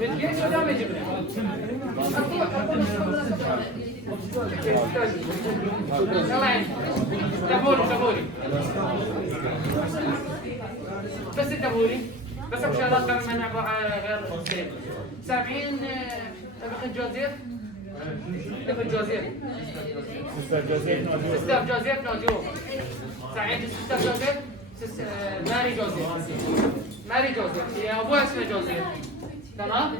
بالجيش قدام يجيبنا تابولي بس التابولي بس بشغلات قبل ما نعبر غير السيف سامعين اخ جوزيف سيستر جوزيف نوديوف سامعين سيستر جوزيف ماري جوزيف هي ابوها اسمه جوزيف تمام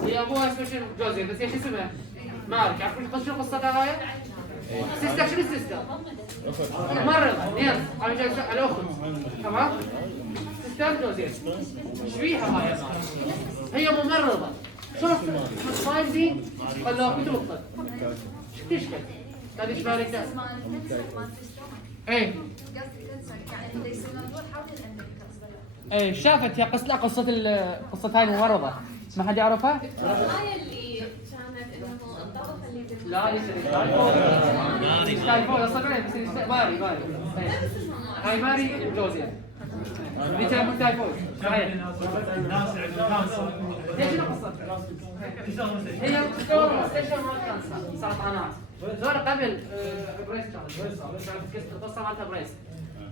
هي ابوها اسمه شنو جوزيف بس ايش اسمها ماري تعرفون شنو قصتها هاي سيستر شنو السيستر ممرضة نيرس الاخت تمام سيستر جوزيف ايش فيها هاي هي ممرضة شوف صاير دي ولا كنت بطل شو تشكل هذه ايش بالك ايه ايه شافت هي قصة هاي الممرضة ما حد يعرفها؟ هاي اللي كانت انه الطبخة اللي لا ليس تايفود اصلا بس ماري هاي ماري جوزيف اللي تعرف تايفود صحيح ليش قصتها؟ هي دكتورة مستشفى مال كانسر سرطانات دور قبل بريست كانت القصة مالتها بريست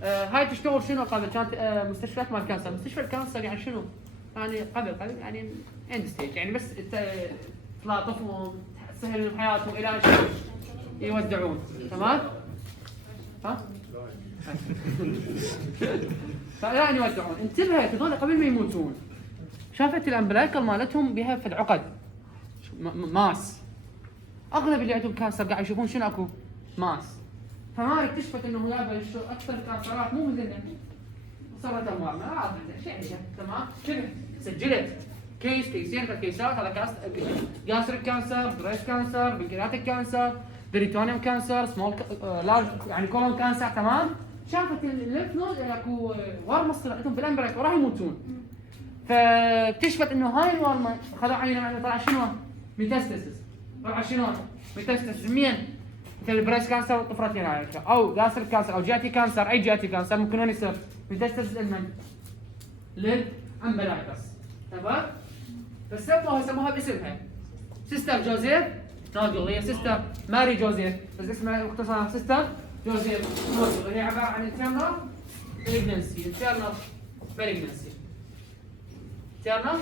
هاي تشتغل شنو قبل كانت مستشفيات مال كانسر مستشفى الكانسر يعني شنو؟ يعني قبل يعني اند ستيج يعني بس تلاطفهم تسهل لهم حياتهم الى ان يودعون تمام؟ ها؟ فالى ان يودعون انتبهت هذول قبل ما يموتون شافت الامبلايكل مالتهم بها في العقد ماس اغلب اللي عندهم كانسر قاعد يشوفون شنو اكو ماس فما اكتشفت انه يابا اكثر الكانسرات مو مثلنا صارت اموال ما اعرف شيء تمام شنو سجلت كيسين كيسات على جاستريك كانسر بريست كانسر بنكرياتيك كانسر بريتونيوم كانسر سمول لارج يعني كولون كانسر تمام شافت الليمف نود اكو ورمه طلعتهم في الامبريك وراح يموتون فاكتشفت انه هاي الورمه خذوا عينه معنا طلع شنو ميتاستاسيس طلع شنو ميتاستاسيس مين مثل البريست كانسر طفرتين هاي او جاستريك كانسر او جاتي كانسر اي جاتي كانسر ممكن يصير ميتاستاسيس لمن للامبلايكس تمام بس سموها باسمها سيستر جوزيف نودل هي سيستر ماري جوزيف بس اسمها مختصرة سيستر جوزيف نودل هي عبارة عن internal malignancy internal malignancy تمام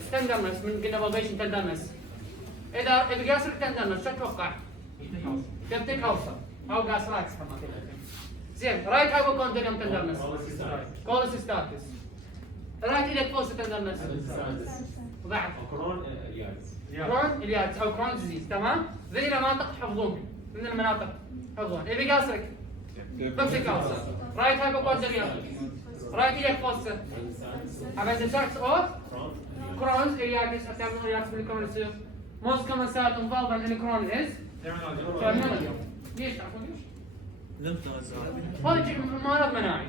التندرنس من قلنا بالبيشن تندرنس اذا قاصر التندرنس شو تتوقع؟ تبتك اوصل او قاصراكس كما زين رايت هايبوكوندريوم تندرنس كوليسيستاتس رايت ايدك فوز تندرنس ضعف كرون الياتس او كرون ديزيز تمام؟ ذي المناطق تحفظون من المناطق تحفظون اذا قاصرك تمسك اوصل رايت هايبوكوندريوم رايت ايدك فوز about the types of Crohn's iliacis or terminal iliacis bilicomenicus. Most common site involved in Crohn is terminal. ليش تعرفون ليش؟ هذا مرض مناعي.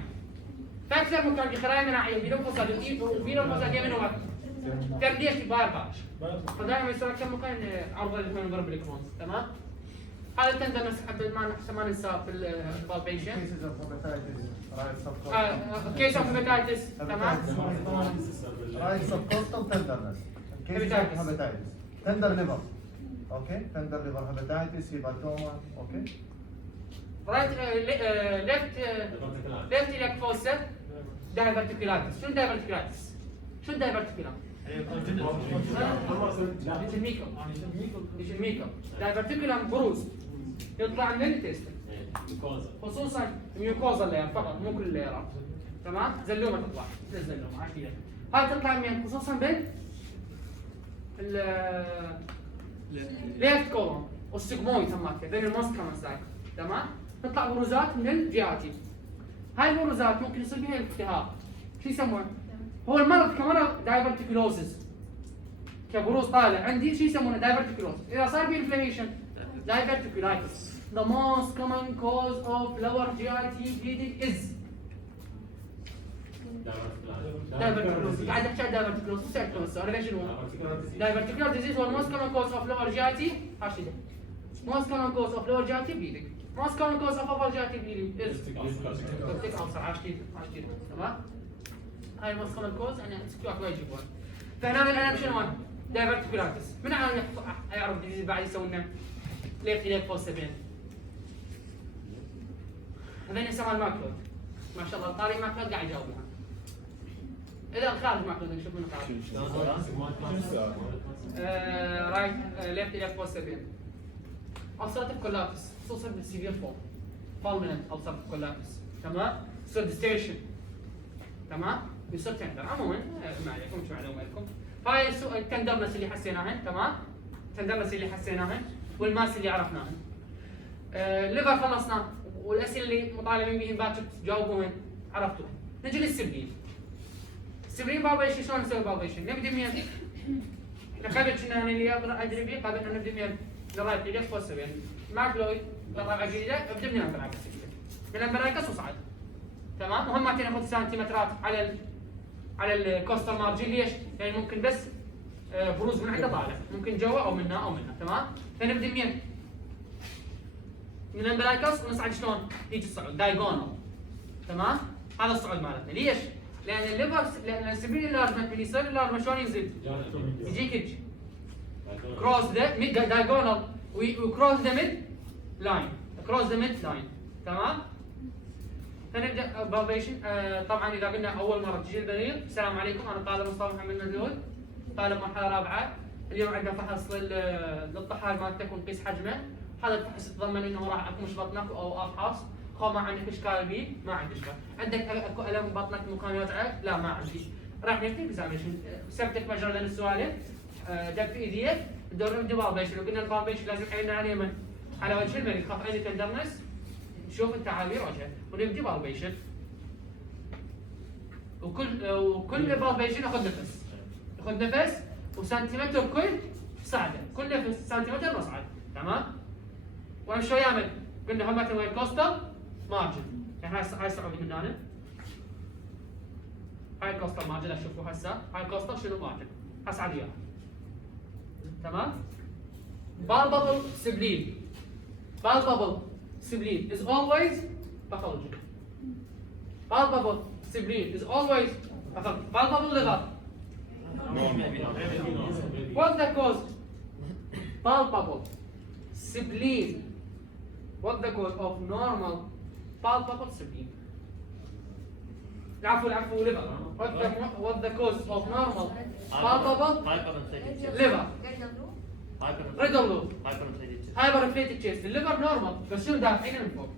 فأكثر مكان خلايا مناعية بيلوفوسات وبيلوفوسات يمين وقت. ترديش بارباش. فدائما يصير كم مكان عرضة للكون بالكرونز تمام؟ هذا التندرنس حتى ما ننساه في البالبيشن. كيس اوف هيباتايتس تمام؟ رايت سبكوستال تندرنس كيس اوف هيباتايتس تندر ليفر اوكي تندر ليفر هيباتايتس هيباتوما اوكي رايت ليفت ليك فوسة دايفرتيكولاتس شنو دايفرتيكولاتس؟ شنو دايفرتيكولاتس؟ الميكو دايفرتيكولم بروز يطلع من التستن خصوصا ميوكوزا اللير فقط مو كل الليرات تمام زلومه تطلع مثل الزلومه عاديه هاي تطلع من خصوصا بين الليفت كولوم والسجمويد سماها بين الموست كمان سايك تمام تطلع بروزات من الجهات هاي البروزات ممكن يصير بها التهاب شو يسمونه هو المرض كمرض دايفرتيكولوزز كبروز طالع عندي شو يسمونه دايفرتيكولوز اذا صار به انفلاميشن دايفرتيكولايتس the most common cause of lower GIT bleeding is diverticulosis. قاعد احكي عن diverticulosis سألته السؤال هذا شنو؟ diverticular disease هو most common cause of lower GIT هاشيده. most common cause of lower GIT bleeding. most common cause of upper GIT bleeding is septic ulcer هاشيده تمام؟ هاي most common cause يعني سكوات ما يجيبون. فهنا الان شنو هون؟ diverticulitis. من يعرف ديزيز بعد يسوي لنا left leg post بين. هذين يسمى الماكلود. ما شاء الله الطالب ماكلود قاعد يجاوبها. إذا الخارج ماكلود نشوف منه خارج. رايت left leg post بين. ulcerative colitis خصوصا بالسيفير فورم. fulminant ulcerative colitis. تمام؟ sudestation. تمام؟ يصير تندر. عموما ما عليكم شو معلوماتكم. هاي التندرنس اللي حسيناهن تمام؟ التندرنس اللي حسيناهن والماس اللي عرفناهن. الليفر خلصنا والاسئله اللي مطالبين بهم باكر تجاوبوهن عرفتوها. نجي للسبلين. السبلين بالبيشن شلون نسوي بالبيشن؟ نبدا من احنا قبل كنا انا اللي ادري به قبل ان نبدا من الرايت ليفت فوس يعني ماكلويد بالرابعه الجديده ابدا من الامبراكس من الامبراكس وصعد. تمام؟ مهم ما ناخذ سنتيمترات على الكوستال مارجين ليش؟ يعني ممكن بس بروز من عنده طالع، ممكن جوا او منها او منها، تمام؟ فنبدا منين؟ من الامبراكس ونصعد شلون؟ يجي الصعود دايجونال. تمام؟ هذا الصعود مالتنا، ليش؟ لان الليفر لان السبيل اللارجمنت اللي يصير اللارجمنت شلون ينزل؟ يجيك يجي كروس ذا ميد دايجونال وكروس ذا ميد لاين، كروس ذا ميد لاين، تمام؟ فنبدا بالبيشن. طبعا اذا قلنا اول مره تجي البنيه السلام عليكم انا طالب مصطفى محمد مدلول طالب مرحله رابعه. اليوم عندنا فحص للطحال مالتك ونقيس حجمه. هذا الفحص يتضمن انه راح اكمش بطنك او افحص خو ما عندك اشكال بيه ما عندك اشكال. عندك اكو الم بطنك مكان يوجعك؟ لا ما عندي. راح نبدا اكزامينشن سبتك مجرد السؤالين دق في ايديك الدور نبدا بالبيشن. وقلنا البالبيشن لازم عيننا على اليمين على وجه المريض خاف عندي تندرنس نشوف التعابير وجهه ونبدي بالبيشن. وكل بالبيشن ياخذ نفس وسنتيمتر كل صعده كل نفس سنتيمتر نصعد. تمام؟ وامشي يعمل قلنا هم وين كوستال مارجن يعني هاي صعوبه من هنا. هاي كوستال مارجن اشوفوا هسه هاي كوستال شنو مارجن هسه عاد اياها. تمام؟ بالبابل سبلين بالبابل spleen is always pathological. Palpable spleen is always pathological. Palpable liver. What's the cause? Palpable spleen. What's the cause of normal palpable spleen? العفو liver. What's the cause of normal palpable liver? Riddle loop. Hyperinflated chest. الليفر نورمال بس شنو دافعين من فوق؟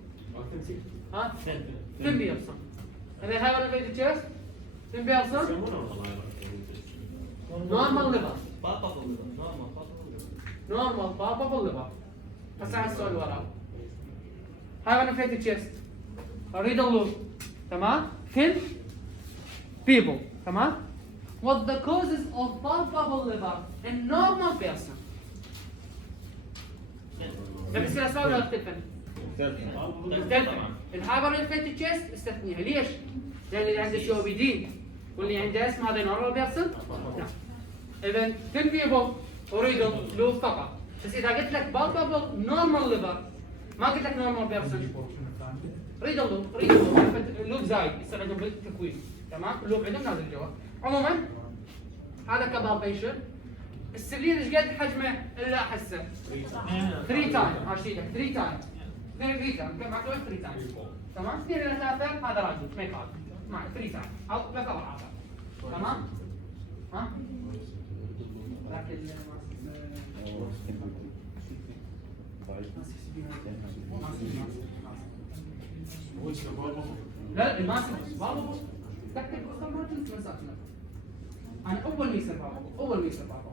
ها؟ فين بيرسم؟ هذا hyperinflated chest فين بيرسم؟ نورمال ليفر. نورمال بالبابل ليفر. هسه على السؤال اللي وراه. hyperinflated chest. riddle loop. تمام؟ thin people. تمام؟ What the causes of palpable liver in normal person? بس الاسباب ولا تختلف؟ مختلفة. الهايبر انفليتد تشيست استثنيها، ليش؟ لأن اللي عنده شو بي دي واللي عنده اسم هذا نورمال بيرسون؟ نعم. إذا تنبيبل وريدل لوب فقط، بس إذا قلت لك بالبابل نورمال ليفر ما قلت لك نورمال بيرسون. ريدل لوب زايد يصير عندهم تكوين، تمام؟ اللوب عندهم نازل جوا. عموما هذا كبالبيشن. السبلين ايش قد حجمه الا احسه 3 تايم هاشيلك 3 تايم 3 تايم كم معك 3 تايم تمام 2 الى 3 هذا راجل ما يخالف مع 3 تايم او 3 اضعاف تمام ها لكن لا الماسك والله تحت الكوستال مارجن مساكنه انا اول ما يصير بابا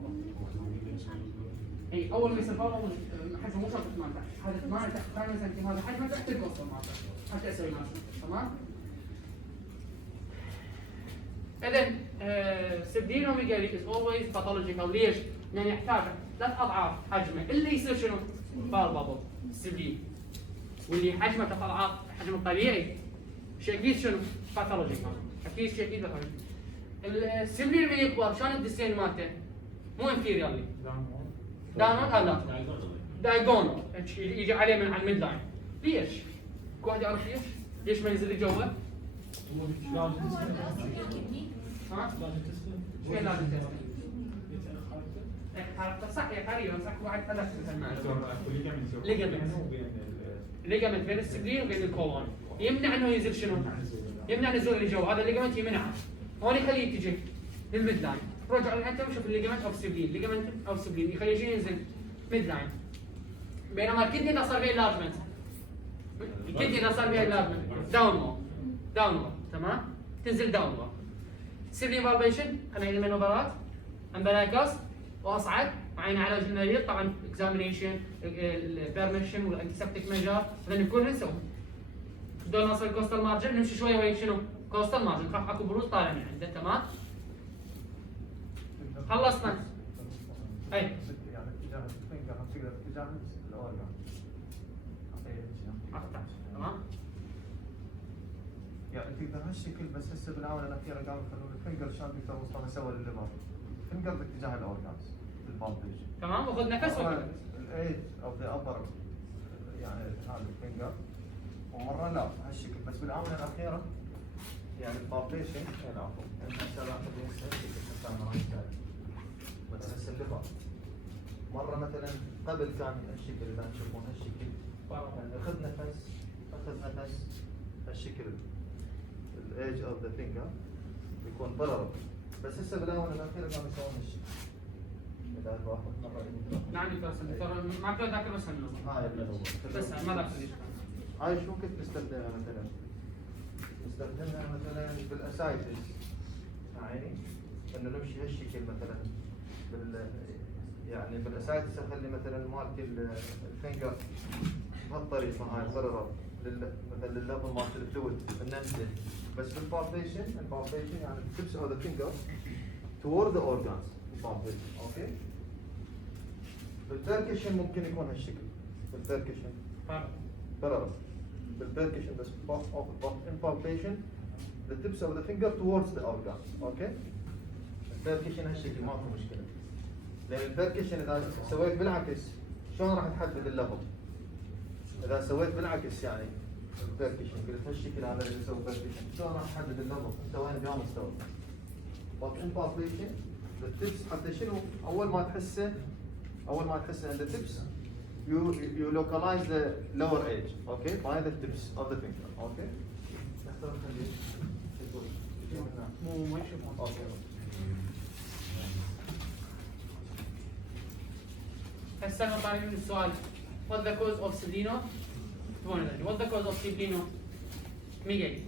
اي اول ما يصير بابا حجمه مو شرط 8 تحت هذا 8 تحت 8 سم هذا حجمه تحت الكوستال مارجن حتى اسوي ماسك تمام. اذا سبدين اوميجالي از اولويز باثولوجيكال ليش؟ لان يحتاج 3 اضعاف حجمه اللي يصير شنو؟ بالبابل سبدين واللي حجمه تطلعات حجم الطبيعي شيء اكيد شنو؟ باثولوجيكال. اكيد شيء اكيد باثولوجيكال. السبلين من يكبر شلون الديسين مالته؟ مو انفيريورلي. داونورد او لا؟ دايجونال يجي عليه من على الميد لاين. ليش؟ كل واحد يعرف ليش؟ ليش ما ينزل جوا؟ ها؟ شوي لازم تسخن. حركته صح يا قريبا صح واحد ثلاث ليجامنت بين السبلين وبين الكولون يمنع انه ينزل شنو؟ يمنع نزول اللي جوا، هذا الليجامنت يمنعه. هون يخليه يتجه للميد لاين. رجعوا انت وشوف الليجامنت او السبلين، ليجامنت او السبلين يخليه يجي ينزل ميد لاين. بينما الكدني اذا صار فيها انلارجمنت، الكدني اذا صار فيها انلارجمنت داونورد تمام؟ تنزل داونورد. سبلين فالفيشن خلينا نعيد المنوبرات امبلايكوس واصعد معين علاج المريض طبعا اكزامينيشن البيرميشن والانتيسبتيك ميجر هذول كلهم نسوي. بدون نوصل الكوستال مارجن نمشي شويه وين شنو؟ كوستال مارجن خاف اكو بروز طالع من عنده تمام؟ خلصنا. اي يعني اتجاه الفنجر تقدر اتجاه الاورجان. تمام؟ يعني تقدر هالشكل بس هسه بالاونه الاخيره قاموا يخلون الفنجر شلون دكتور مصطفى سوى للليفر. فنجر باتجاه الاورجانز بالبالبيشن. تمام وخذ نفس وقت. الايد اوف ذا ابر يعني هذا الفنجر ومره لا هالشكل بس بالاونه الاخيره يعني البالبيشن هنا عفوا انت هسه لاحظ هالشكل حتى انا راح يحتاج مثلا هسه الليفر مره مثلا قبل كان هالشكل اذا تشوفون هالشكل اخذ نفس هالشكل الايدج اوف ذا فينجر يكون ضرر بس هسه بالاونه الاخيره قاموا يسوون هالشيء. اذا واحد مره نعم دكتور ما اقدر ذاكر بس هاي بس ما ذاكر ليش. هاي شو كنت نستخدمها مثلا؟ نستخدمها مثلا بالاسايتس يعني انه نمشي هالشكل مثلا يعني بالاسايتس اخلي مثلا مالتي الفينجر بهالطريقه هاي ضرر مثلا للليفل مالت الفلويد ننزل بس بالبالبيشن يعني tips of the finger toward the organs بالبالبيشن اوكي. بالبيركشن ممكن يكون هالشكل بالبيركشن ضرر بالبيركشن بس بالبالبيشن the tips of the finger towards the organ اوكي. البيركشن هالشكل ماكو مشكله لان البيركشن اذا سويت بالعكس شلون راح تحدد الليفل؟ اذا سويت بالعكس يعني البيركشن قلت هالشكل هذا اللي يسوي بيركشن شلون راح تحدد الليفل؟ انت وين قام مستوى؟ بالبالبيشن التبس حتى شنو؟ اول ما تحسه عند التبس you localize the lower edge okay by the tips of the finger okay. نختار نخليه مو ما يشوفون. اوكي. هسه طالعين السؤال what the cause of Sedino؟ what the cause of Sedino؟ ميغالي.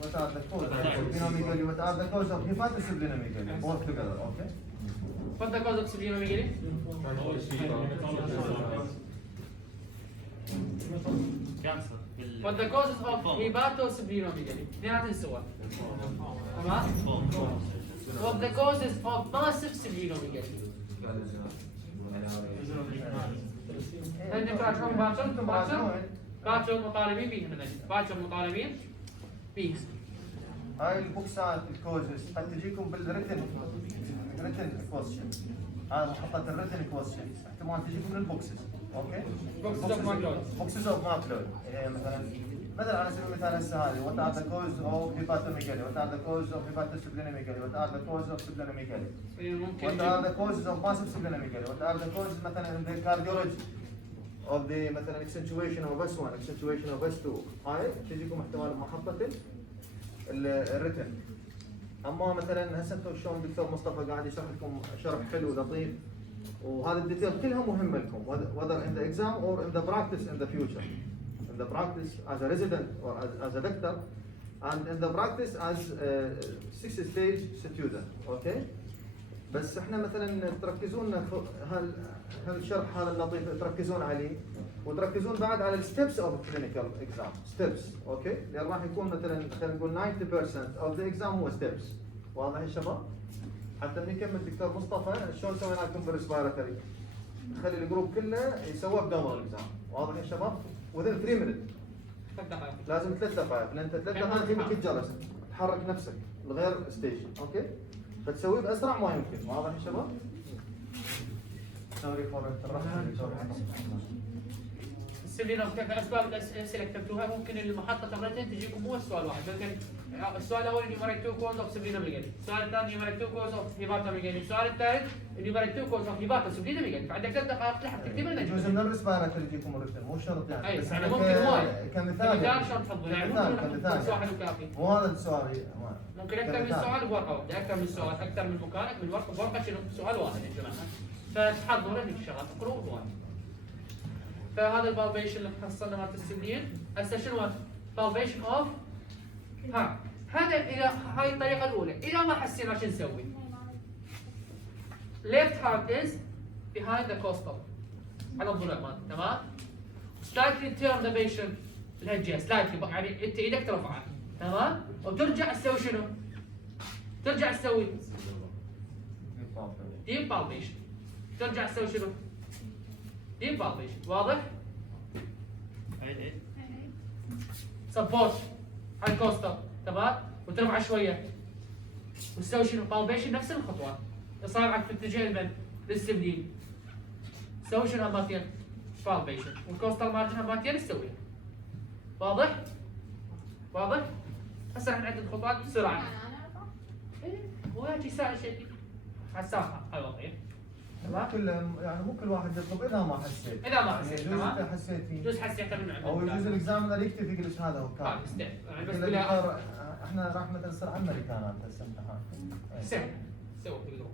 What are the causes of splenomegaly? What are the causes of hepatosplenomegaly? Both together, okay? what the cause of Splenomegaly؟ what the causes of hepatosplenomegaly؟ اثنيناتهم سوا. تمام؟ what the causes of massive splenomegaly؟ عندكم باكر مطالبين بيها باكر مطالبين بيها. هاي البوكسات الكوزز قد تجيكم بالريتن كويستشن. هذا محطة الريتن كويستشن احتمال تجيكم من البوكسز اوكي؟ بوكسز اوف ماكلود يعني مثلا على سبيل المثال هسه هذه what are the causes of hepatomegaly? what are the causes of hepatosplenomegaly? what are the causes of splenomegaly? what are the causes of massive splenomegaly? what are the causes مثلا in the cardiology of the مثلا accentuation of S1 accentuation of S2 هاي تجيكم احتمال محطة الريتن. اما مثلا هسه انتم شلون الدكتور مصطفى قاعد يشرح لكم شرح حلو لطيف وهذا الديتيل كلها مهمه لكم whether in the exam or in the practice in the future. In the practice as a resident or as a doctor and in the practice as a 6-stage student okay. بس احنا مثلا تركزون هالشرح هذا اللطيف تركزون عليه وتركزون بعد على الستبس اوف كلينيكال اكزام ستبس اوكي لان راح يكون مثلا خلينا نقول 90% اوف ذا اكزام هو ستبس. واضح يا شباب؟ حتى من يكمل الدكتور مصطفى شلون سوينا لكم بالريسبيراتوري تخلي الجروب كله يسوى بدور الاكزام. واضح يا شباب؟ within 3 minutes. 3 دقائق. لازم 3 دقائق، لان انت 3 دقائق يمكن تتجلس تحرك نفسك لغير ستيشن، اوكي؟ فتسويه باسرع ما يمكن. واضح يا شباب؟ سوري فور السلينا اسباب الاسئله كتبتوها ممكن المحطه تمرتين تجيكم مو سؤال واحد، لكن السؤال الاول نيوميريك 2 كوز اوف سبلينا ميجاني، السؤال الثاني نيوميريك 2 كوز اوف هيباتا ميجاني، السؤال الثالث نيوميريك 2 كوز اوف هيباتا سبلينا ميجاني، فعندك 3 دقائق تلحق تكتب لنا جزء من الرسبانات اللي تجيكم مرتين، مو شرط يعني. اي بس يعني أنا ممكن هواي كمثال كمثال شلون تفضل يعني ممكن واحد وكافي. مو هذا السؤال. ممكن اكثر من سؤال بورقه واحده، اكثر من سؤال، اكثر من مكانك من ورقه بورقه شنو سؤال واحد يا جماعه. فتحضروا هذيك الشغلات تقروا هواي. فهذا البالفيشن اللي حصلنا مالت السبلين، هسه شنو بالفيشن اوف هذا اذا هاي الطريقه الاولى، اذا ما حسينا شو نسوي؟ left hand is behind the coastal على الضلع مالته تمام؟ slightly turn the patient الهجه slightly يعني انت ايدك ترفعها تمام؟ وترجع تسوي شنو؟ ترجع تسوي deep palpation ترجع تسوي شنو؟ deep palpation واضح؟ سبورت على الكوستر تمام؟ وترفع شويه وتسوي شنو؟ بالبيشن نفس الخطوات اصابعك في اتجاه المن للسبلين تسوي شنو اماتين؟ بالبيشن والكوستر مارجن اماتين تسويها واضح؟ واضح؟ هسه احنا عندنا خطوات بسرعه وياك سهل شيء حساها هاي وضعيه تمام؟ كلهم يعني مو كل واحد يطلب اذا ما حسيت. اذا ما حسيت يعني تمام؟ جزء انت حسيت فيه. جزء حسيت من عندك او الجزء الاكزامنر يكتفي يقول لك هذا هو كامل. بس كل دكتور احنا راح مثلا نصير عندنا امريكانات هسه امتحان. سوي سوي دكتور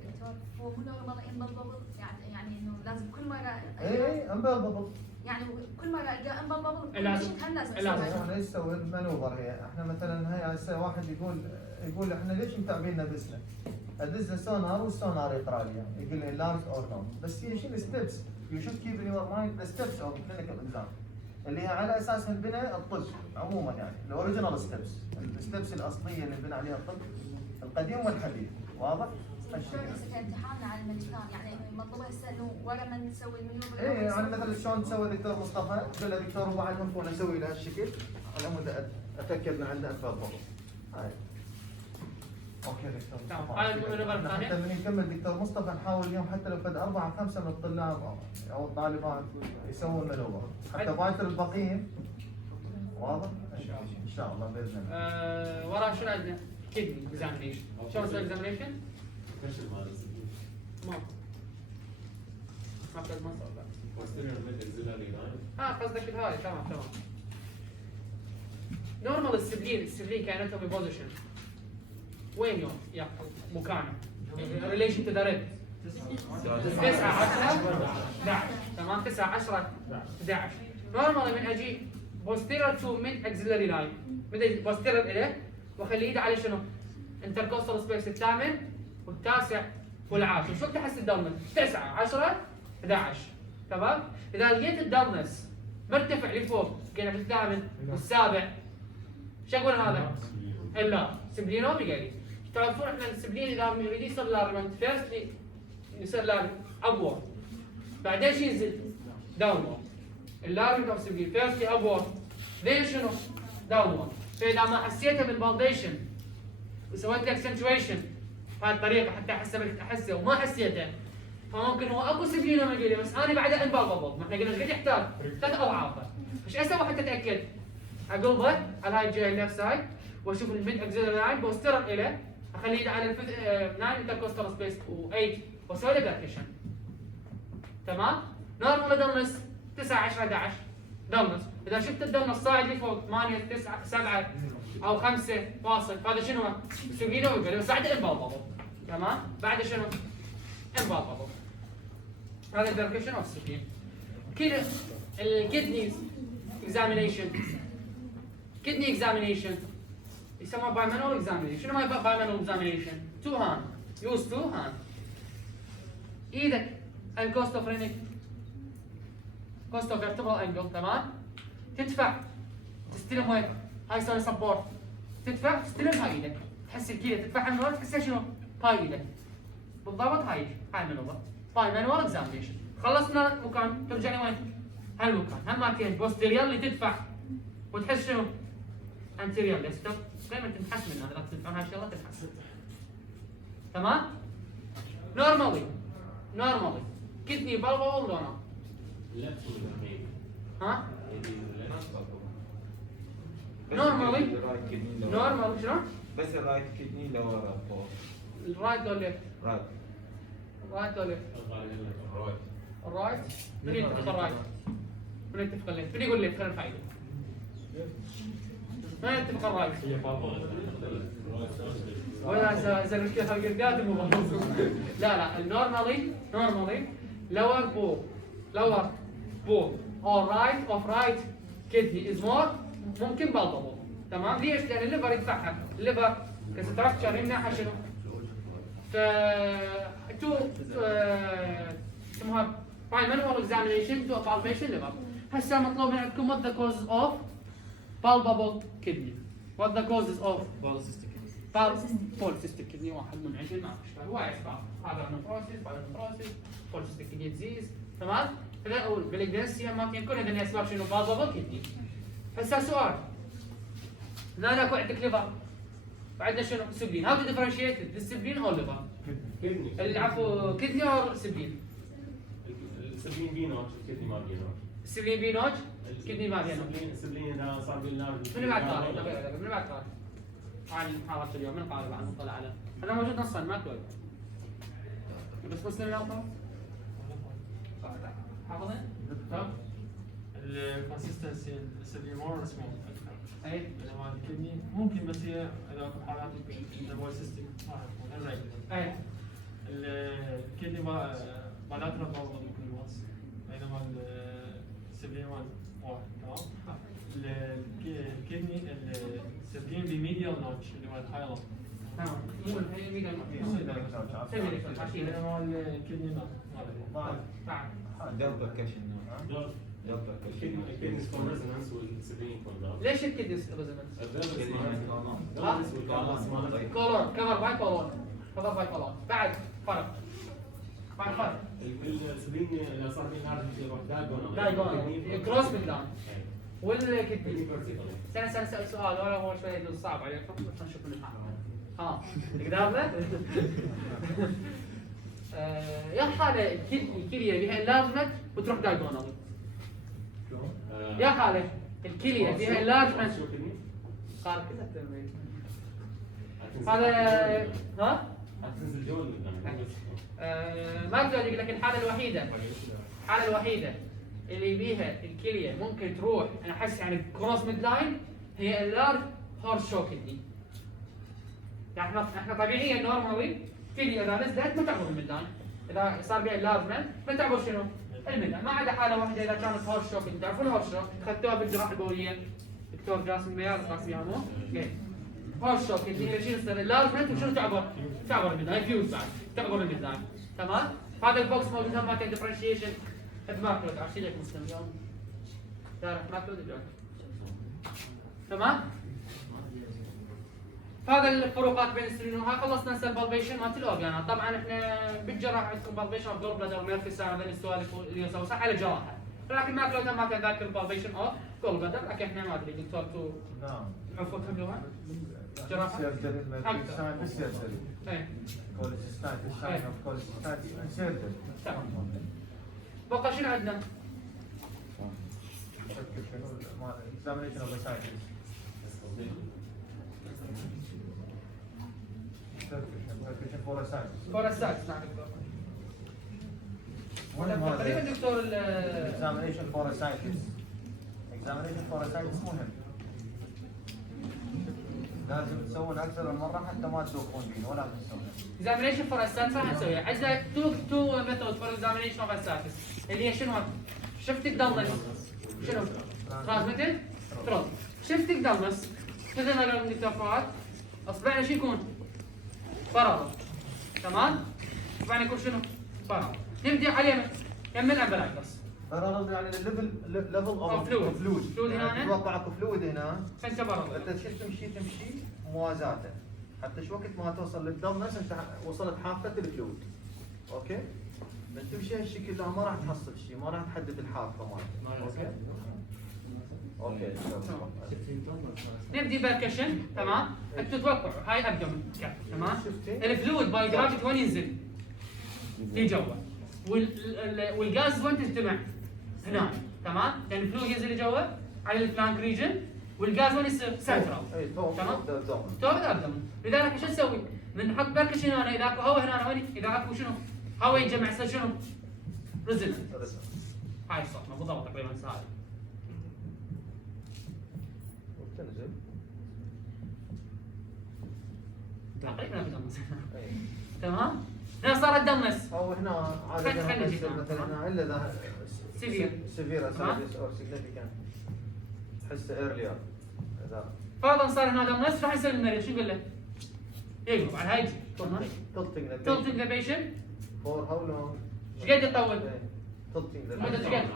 هو مو نورمال انبلبل يعني انه لازم كل مره اي انبلبل. يعني كل مره القى انبلبل لازم لازم احنا ايش نسوي المانوفر هي؟ احنا مثلا هي هسه واحد يقول احنا ليش متعبين نفسنا؟ ادز سونار والسونار يقرا لي يقول لي لارج اور نون، بس هي شنو ستيبس؟ يو شود كيب ان يور مايند ذا ستيبس اوف كلينيكال اكزام اللي هي على اساسها انبنى الطب عموما يعني الاوريجينال ستيبس، الستيبس الاصليه اللي انبنى عليها الطب القديم والحديث، واضح؟ دكتور هسه امتحاننا على الماجستير يعني مطلوب هسه انه ورا ما نسوي المنيوفر ايه يعني مثلا شلون تسوي دكتور مصطفى؟ تقول له دكتور ابو علي ممكن اسوي بهالشكل على مود اتاكد ان عنده انفاق ضغط. هاي اوكي دكتور تمام. هاي المنوفر الثانية. حتى من نكمل دكتور مصطفى نحاول اليوم حتى لو فد 4 5 من الطلاب او الطالبات يسوون المنوفر حتى باكر الباقيين. واضح؟ ان شاء الله باذن الله. ورا شنو عندنا؟ كدني اكزامينيشن، شلون نسوي اكزامينيشن؟ ما في قصدك الهاي تمام. نورمال السبلين كانتومي بوزيشن وين يوم ياخذ مكانه؟ ريليشن تو ذا ريد 9 10 11 تمام 9 10 11 نورمال من اجي بوستيرر تو من اكسلري لاين بدي بوستيرر اليه واخلي ايدي على شنو؟ انتركوستال سبيس الثامن والتاسع والعاشر، شو تحس الدمنس؟ 9 10 11 تمام؟ اذا لقيت الدمنس مرتفع لفوق كذا في الثامن والسابع شو اقول هذا؟ الا سبلينومي قال تعرفون احنا السبلين اذا يريد يصير لارمنت فيرست يصير لارمنت ابورد بعدين شو ينزل؟ داونورد اللارمنت اوف سبلين فيرست ابورد ذين شنو؟ داونورد فاذا ما حسيتها بالفاونديشن وسويت له اكسنتويشن بهذه الطريقه حتى احسه وما حسيته فممكن هو اكو سبلينومي قال بس انا بعدها انبابل ما احنا قلنا ايش قد يحتاج؟ 3 اضعافه ايش اسوي حتى اتاكد؟ اقلبه على هاي الجهه الليفت سايد واشوف الميد اكزيلري لاين بوسترن اليه اخليه يد على 9 انتركوستال سبيس و8 واسوي له بلاكيشن تمام؟ نورمال دمنس 9 10 11 دمنس اذا شفت الدمنس صاعد لفوق 8 9 7 او 5 واصل هذا شنو؟ سوقينه ويقول بس بعد انبابل تمام؟ بعد شنو؟ انبابل هذا البلاكيشن اوف سكين كذا الكدنيز examination kidney examination يسمى bimanual examination شنو هاي bimanual examination؟ 2 hand use 2 hand ايدك الكوستوفرينيك كوستوفيرتبرال انجل تمام؟ تدفع تستلم وين؟ هاي يسوي سبورت تدفع تستلم هاي ايدك تحس الكيلة تدفعها من ورا تحسها شنو؟ هاي ايدك بالضبط هاي منوفر bimanual examination خلصنا مكان ترجع لي وين؟ هالمكان هم ماكين بوستيريور اللي تدفع وتحس شنو؟ انتيريور ليستر دائما تنحس منها اذا تدفع هاي الشغله تنحس تمام؟ نورمالي كدني بالبا ولا لا؟ ها؟ نورمالي شنو؟ بس الرايت كدني لورا فوق. الرايت ولا ليفت؟ رايت. رايت ولا ليفت؟ الرايت من يتفق الرايت؟ من يتفق الليفت؟ من يقول ليفت؟ خلينا نفعله. ما يتفق الرايت. ولا اذا المشكله خلق القادم مو لا نورمالي lower ball or right kidney is more ممكن بالبابل. تمام؟ ليش؟ لان الليفر يدفعها، الليفر كستراكشر من ناحيه شنو؟ ف اسمها primary examination to palpation liver. هسه مطلوب من عندكم what the causes of palpable kidney. What the causes of polycystic kidney واحد من 20 ما في اشكال، هواي اسباب، هذا نفروسيس، بايونفروسيس، polycystic kidney disease، تمام؟ هذا اول بالجنسيه ما كل هذول اسباب شنو palpable kidney. هسه سؤال هنا اكو عندك ليفر وعندنا شنو؟ سبلين، هاو تو ديفرنشيت السبلين او الليفر؟ اللي عفوا كدني او سبلين؟ السبلين بي نوتش الكدني ما بي نوتش. السبلين بي نوتش الكدني ما بي نوتش. السبلين اذا صار بالناج من بعد طالب من بعد طالب عن محاضرة اليوم من قال عن مطلع على هذا موجود نصا ما كتب بس مسلم الاوطان حافظين؟ تمام؟ الكونسستنسي السبلين مور سمول اكثر. اي انما الكدني ممكن بس هي اذا في حالات البوليسيستيك ما راح تكون اي الكدني بالاترال بالبل ممكن يوصل بينما السبلين واحد تمام. الكدني السبلين بميديال نوتش اللي هو الهايلاند تمام مو هي ميجا بينما الكدني ما تعال دبل كشن. دبل كشن. الكدني فور ريزونانس والسبلين فور دبل. ليش الكدنس ريزونانس؟ كولون كفر باي كولون بعد فرق السبلين اذا صار في نارج يروح دايجون كروس بالدان والكدني سنة اسال سؤال ولا هو شويه صعب عليكم بس نشوف الامتحان. تقدر له؟ يا حاله الكليه بها انلارجمنت وتروح دايجونال. يا حاله الكليه بها انلارجمنت صار كذا هذا ها؟ تنزل جول ما اقدر اقول لك الحاله الوحيده اللي بيها الكليه ممكن تروح انا احس يعني كروس ميد لاين هي اللارج هورس شو كدني. يعني احنا طبيعيا نورمالي كليه اذا نزلت ما تعبر الميد لاين، اذا صار بها اللارجمنت ما تعبر شنو؟ الميد لاين، ما عدا حاله واحده اذا كانت هورس شو كدني. تعرفون هورس شو؟ اخذتوها بالجراحه البوليه دكتور جاسم بياض قاسم يامو هورس شو كدني هي شنو تصير اللارجمنت وشنو تعبر؟ تعبر الميد لاين فيوز بعد تعبر الميد لاين. تمام؟ هذا البوكس موجود هم ماكن ديفرنشيشن ماكلود عشان لك مسلم اليوم تعرف ماكلود اليوم تمام؟ هذا الفروقات بين السنين وها خلصنا هسه البالبيشن مالت الاورجانات. طبعا احنا بالجراحه عندكم بالبيشن اوف جول بلادر وميرفي ساعه هذول السوالف اللي يسوي صح على جراحه، لكن ماكلود ما كان ذاك البالبيشن اوف جول بلادر لكن احنا ما ادري دكتور تو نعم. عفوا تحملوها؟ جراحه؟ سيرجري بالسيرجري. ايه كوليسيستايت الساين اوف كوليسيستايت سيرجري. تمام. بقى شنو عندنا؟ examination of the scientist. Interpretation for a scientist. فور الساكس نعم دكتور. مهم هذا. تقريبا دكتور examination for a scientist. examination for a scientist مهم. لازم تسوون اكثر من مره حتى ما تدوخون بيه ولا تنسون. examination for الساكس راح نسويها. عندنا تو ميثود فور examination of الساكس اللي هي شنو؟ شفتك دلس شنو؟ ترانسميتد؟ ترانس. شفتك دلس كذا لو دكتور فؤاد اصبعنا شو يكون؟ فرض. تمام؟ اصبعنا يكون شنو؟ فرض. نبدي عليه كم من عبر بس. فرض يعني الليفل اوف فلويد. فلويد هنا اتوقع اكو فلويد هنا. انت برا. انت شو تمشي موازاته حتى شو وقت ما توصل للدم نفس انت وصلت حافه الفلويد. اوكي؟ من تمشي هالشكل لا ما راح تحصل شيء، ما راح تحدد الحافه مالته. اوكي نبدي بركشن. تمام. انتوا توقعوا هاي ابدومن تمام. الفلويد باي جرافيتي وين ينزل؟ في جوا. والغاز وين تجتمع؟ هنا. تمام. لان الفلويد ينزل لجوا على الفلانك ريجن، والغاز وين يصير؟ سنترال. تمام. تو الابدومن. لذلك شو نسوي؟ بنحط بركشن هنا، اذا اكو هواء هنا وين؟ اذا اكو شنو؟ هواء ينجمع يصير شنو؟ ريزلنت. هاي الصدمه بالضبط تقريبا هذه. تنزل تقريبا بدمس. تمام؟ هنا صار الدمس. او هنا خلينا عادة نجي هنا. مثلا هنا الا اذا سيفير اسايتس او سيجنفيكانت تحس ايرلير. اذا فرضا صار هنا دمس راح يصير المريض شو نقول له؟ يقلب على هاي تلتنج ذا بيشنت. فور هاو لونج؟ ايش قد يطول؟ تلتنج ذا مدة ايش قد؟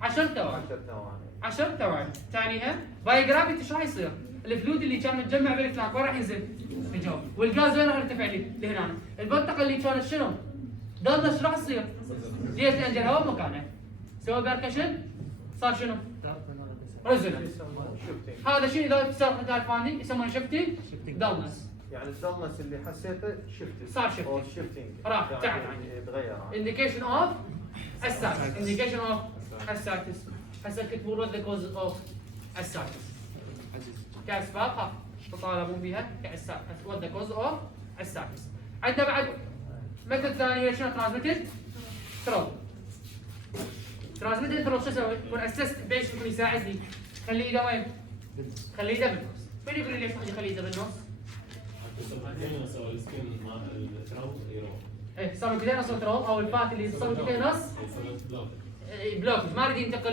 10 ثواني. 10 ثواني. 10 ثواني. ثانيها باي جرافيتي ايش راح يصير؟ الفلويد اللي كان متجمع بالفلانك وين راح ينزل؟ الجو. والغاز وين راح يرتفع لي؟ لهنا. المنطقة اللي كانت شنو؟ ضلنا ايش راح يصير؟ ليش؟ لان الهواء مكانه. سوى بيركشن صار شنو؟ ريزونانس. هذا شيء اذا صار مثال فاني يسمونه شفتنج دلنس. يعني الدلنس اللي حسيته شفتنج صار shifting. او شفتنج راح تعال يعني يتغير. indication of ascites. indication of ascites. هسه كتبوا what the cause of ascites. كأسباب تطالبون بها كأسباب what the cause of ascites. عندنا بعد ميثود ثانية شنو transmitted throat. transmitted throat شو اسوي؟ يكون اسست بيش يكون يساعدني. خليه ايده وين؟ خليه ايده بالنص. مين يقول لي ليش واحد يخلي ايده بالنص؟ سوى السكين مع الكراود يروح. ايه صار كده نص ترول او الفات اللي صار كده نص بلوك. ما اريد ينتقل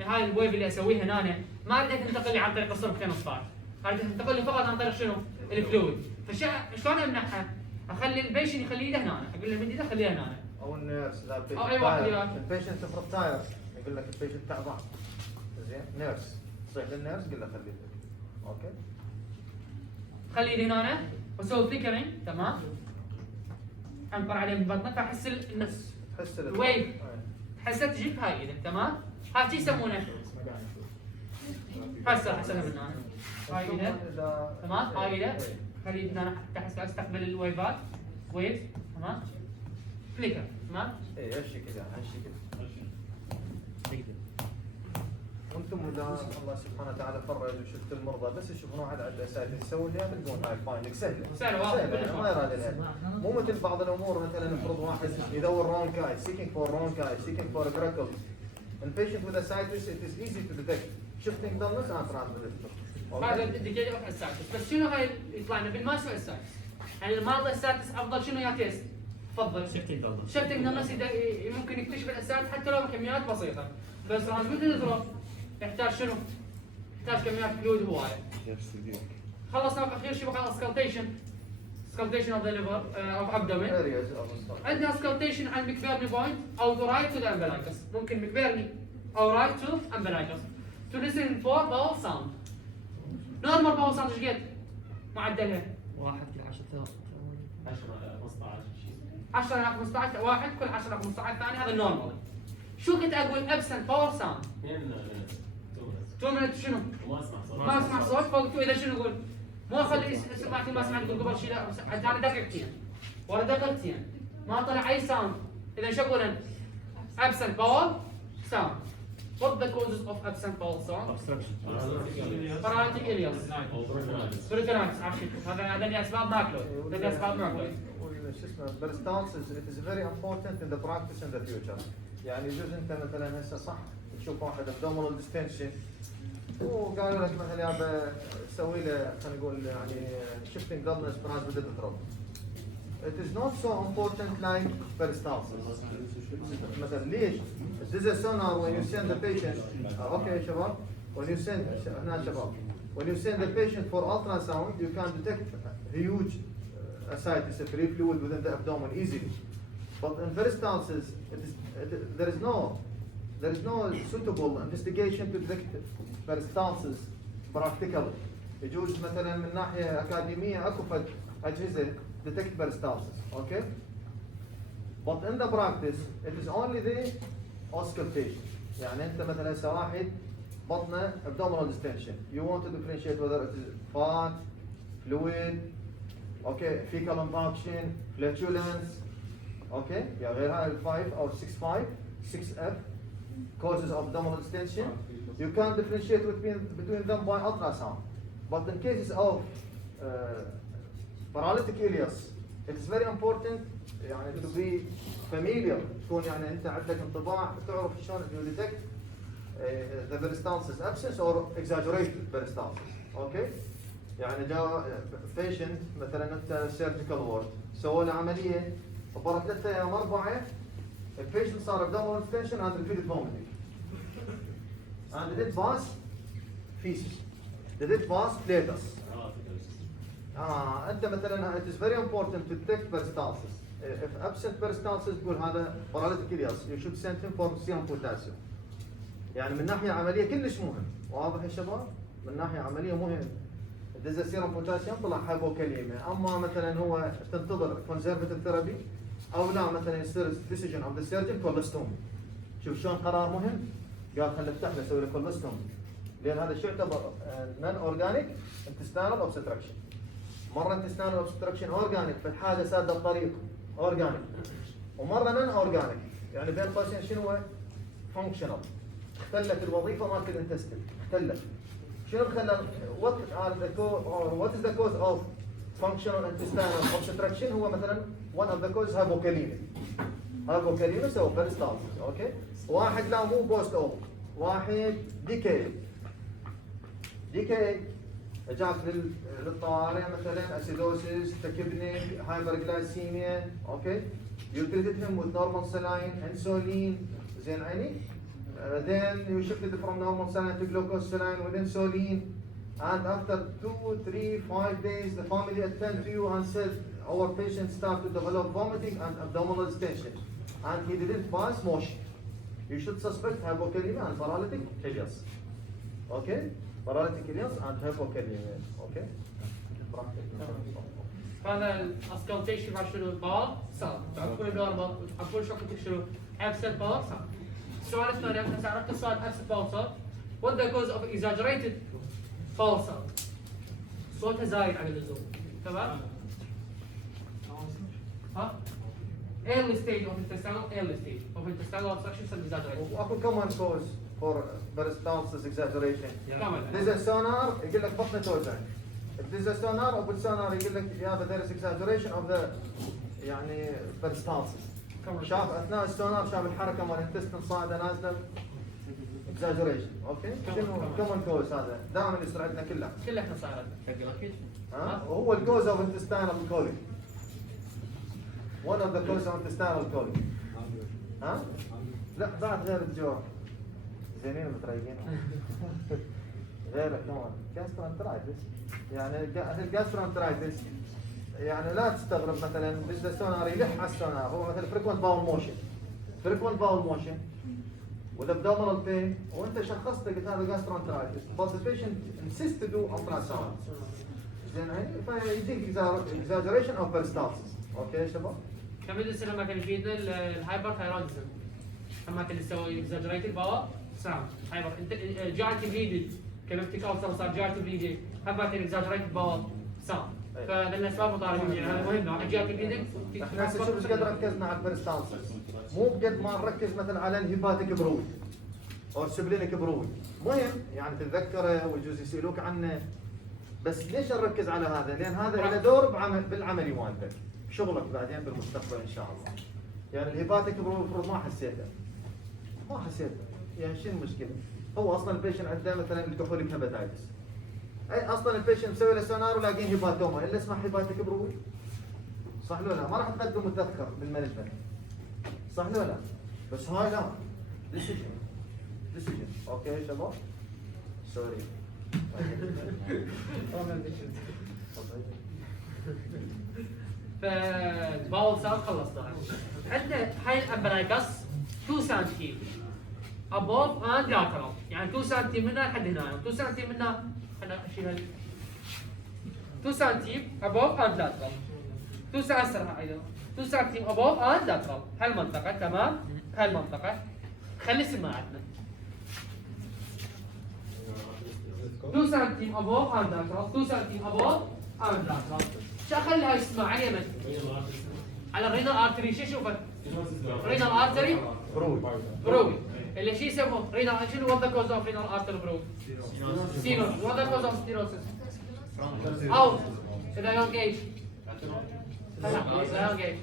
هاي الويف اللي اسويها هنا ما اريد تنتقل لي عن طريق الصرف كده نص اريد تنتقل لي فقط عن طريق شنو؟ الفلويد. شلون امنعها؟ اخلي البيشن يخليه ايده هنا، اقول له المنديل خليها هنا. او النيرس اذا أو أي واحد يبغى. البيشنت في التاير يقول لك البيشنت تعبان زين نيرس تصيح للنيرس قل له خليه. اوكي خلي ايدي هنا واسوي فليكرنج. تمام. انقر عليه من بطنه فاحس النص تحس الويف تحسها تجي في هاي ايدك. تمام. هاي شو يسمونه؟ هسه حسنا من هنا هاي ايده. تمام. هاي ايده خلي ايدي هنا حتى احس استقبل الويفات ويف. تمام. فليكر. تمام. اي هالشكل يعني هالشكل. وانتم اذا الله سبحانه وتعالى فرج وشفت المرضى بس يشوفون واحد عنده اساتذه يسوي اللي تلقون هاي فايندك سهله. سهله واضحه يعني ما يراد لها. مو مثل بعض الامور مثلا نفرض واحد يدور رونكاي سيكينج فور رونكاي سيكينج فور جراكل. البيشنت with ascites it is easy to detect shifting dullness and transmitted. هذا الانديكيتور اوف اساتس. بس شنو هاي يطلع لنا بالماس والاساتس؟ يعني المرضى الاساتس افضل شنو يا تيست؟ تفضل شفتنج دلنس. شفتنج دلنس ممكن يكتشف الاساتس حتى لو بكميات بسيطه. بس ترانسميتد ثروت يحتاج شنو؟ يحتاج كميات فلويد هوايه. خلصنا اخر شيء بقى سكالتيشن. سكالتيشن اوف ذا ليفر اوف ابدومين. عندنا سكالتيشن على المكبرني بوينت او تو رايت تو ذا امبلايكس. ممكن مكبرني او رايت تو امبلايكس. تو listen for bowel sound. نورمال باول ساوند ايش قد؟ معدلها؟ 1 كل 10 ثواني. 10 15 شيء. 10 إلى 15 واحد كل 10 إلى 15 ثانية هذا النورمال. شو كنت اقول ابسنت باور ساوند؟ 2 minutes شنو؟ ما اسمع صوت. ما اسمع صوت فوق 2 اذا شنو اقول؟ مو اخلي سمعتي ما سمعت تقول قبل شيء لا انا دقيقتين ورا دقيقتين ما طلع اي ساوند. اذا شو اقول انا؟ ابسنت باور ساوند. What the causes of absent bowel sound? Paralytic ileus. Peritonitis عشان هذا اللي اسباب ماكلود. هذا اسباب ماكلود. شو اسمه peristalsis it is very important in the practice in the future. يعني يجوز انت مثلا هسه صح تشوف واحد abdominal distension وقالوا لك مثلا يابا سوي له خلينا نقول يعني shifting dullness transmitted throat. It is not so important like peristalsis. مثلا ليش؟ This is a sonar when you send the patient. Okay شباب. When you send هنا شباب. When you send the patient for ultrasound, you can detect huge ascites, a free fluid within the abdomen easily. But in peristalsis, there is no suitable investigation to detect peristalsis practically. يجوز مثلا من ناحية أكاديمية أكو فد أجهزة detect peristalsis. Okay. But in the practice, it is only the auscultation. يعني أنت مثلا هسه واحد بطنه abdominal distension. You want to differentiate whether it is fat, fluid, okay, fecal infarction, flatulence, okay, yeah, غير هاي 5 or 6F causes of abdominal distension. You can differentiate between them by ultrasound. But in cases of paralytic ileus, it is very important يعني to be familiar. تكون يعني أنت عندك انطباع تعرف شلون to detect the peristalsis absence or exaggerated peristalsis. Okay? يعني جاء patient مثلا أنت surgical ward سووا له عملية وبرا 3 أيام 4 البيشنت صار abdominal distension and repeated vomiting. And did it pass feces? Did it pass flatus? أنت مثلا it is very important to detect peristalsis. If absent peristalsis تقول هذا paralytic ileus. You should send him for serum potassium. يعني من ناحية عملية كلش مهم. واضح يا شباب؟ من ناحية عملية مهم. دز سيرم بوتاسيوم طلع هايبوكاليميا. أما مثلا هو تنتظر conservative therapy أو لا مثلا يصير decision of the surgeon colostomy. شوف شلون قرار مهم؟ قال خلينا نفتح له نسوي له colostomy. لأن هذا الشيء يعتبر non organic intestinal obstruction. مرة intestinal obstruction organic في الحاجة سادة الطريق organic. ومرة non organic يعني بين قوسين شنو هو؟ functional. اختلت الوظيفة مالت الانتستين. اختلت. شنو خلى what is the cause of functional intestinal obstruction؟ هو مثلا one of the causes hypokalemia. hypokalemia سوى peristalsis. اوكي؟ واحد لا مو بوست اوب. واحد ديكي جاك للطوارئ مثلا اسيدوسيس تكبني هايبرغلايسيميا. اوكي؟ you treated him with normal saline insulin زين عيني. Then you shifted from normal saline to glucose saline with insulin, and after 2, 3, 5 days, the family attended to you and said our patient started to develop vomiting and abdominal distension, and he didn't pass motion. You should suspect hypokalemia and paralytic ileus. Okay, paralytic ileus and hypokalemia. Okay. هذا الاسكالتيشن مع شنو البار صار تعرفون نورمال تعرفون شو كنت شنو ابسنت بار صار. السؤال الثاني احنا عرفت السؤال ابسنت بار صار. What the cause of exaggerated بار صار؟ صوتها زايد عن اللزوم تمام؟ ها؟ early stage of intestinal obstruction is exaggerated. واكو common cause for peristalsis exaggeration. كمان. There's a sonar يقول لك بطنه توجع. If there's a sonar or sonar يقول لك yeah there is exaggeration of the يعني peristalsis. شاف اثناء السونار شاف الحركه مال الانتستين صاعده نازله exaggeration. اوكي؟ شنو common cause هذا؟ دائما يصير عندنا كلها. احنا صار ها؟ وهو الكوز اوف intestinal colic. One of the causes of intestinal colic. ها؟ لا بعد غير الجوع. زينين متريقين. غير كمان جاسترونترايتس. يعني الجاسترونترايتس يعني لا تستغرب مثلا بس السونار يلح على السونار هو مثلا frequent bowel motion with abdominal pain وانت شخصت قلت هذا gastroenteritis but the patient insists to do ultrasound زين فيجيك exaggeration of peristalsis. اوكي يا شباب؟ كمان لسه لما كان يفيدنا الهايبر ثايرويدزم لما كان يسوي exaggerated باور سام هايبر انت جاينت بليدد كلفتك او صار جاينت بليدد لما كان exaggerated باور سام فهذا الاسباب مطالبين يعني هذا مهم لو جاينت بليدد احنا هسه شوف ايش قد ركزنا على البيرستالسيس مو بقد ما نركز مثلا على الهيباتيك برود او السبلينيك برود مهم يعني تتذكره ويجوز يسالوك عنه بس ليش نركز على هذا؟ لان هذا له دور بالعملي مالتك شغلك بعدين بالمستقبل ان شاء الله. يعني الهيباتيك برود المفروض ما حسيته يعني شنو المشكله؟ هو اصلا البيشنت عنده مثلا الكحوليك هيباتايتس اي اصلا البيشنت مسوي له سونار ولاقين هيباتوما الا اسمها هيباتيك برود صح لو لا؟ ما راح تقدم متذكر بالمانجمنت صح لو لا؟ بس هاي لا ديسيجن اوكي يا شباب؟ سوري فالباول ساوند خلصناها. عندنا هاي الامبلايكس 2 سنتي above and lateral يعني 2 سنتي منها لحد هنا 2 سنتي منها انا اشيل هاي 2 سنتي above and lateral 2 سنتي ايضا 2 سنتيم ابوف اند لاترال هالمنطقه تمام هالمنطقه خلي سماعتنا 2 سنتيم ابوف اند لاترال 2 سنتيم ابوف اند لاترال شو اخلي هاي السماعه على اليمين على الرينال ارتري شو اشوفه؟ رينال ارتري بروي اللي شو يسموه رينال شنو وات ذا كوز اوف رينال ارتري بروي؟ سينوس وات ذا كوز اوف ستيروسيس؟ اوت اذا يونج ايج يونج ايج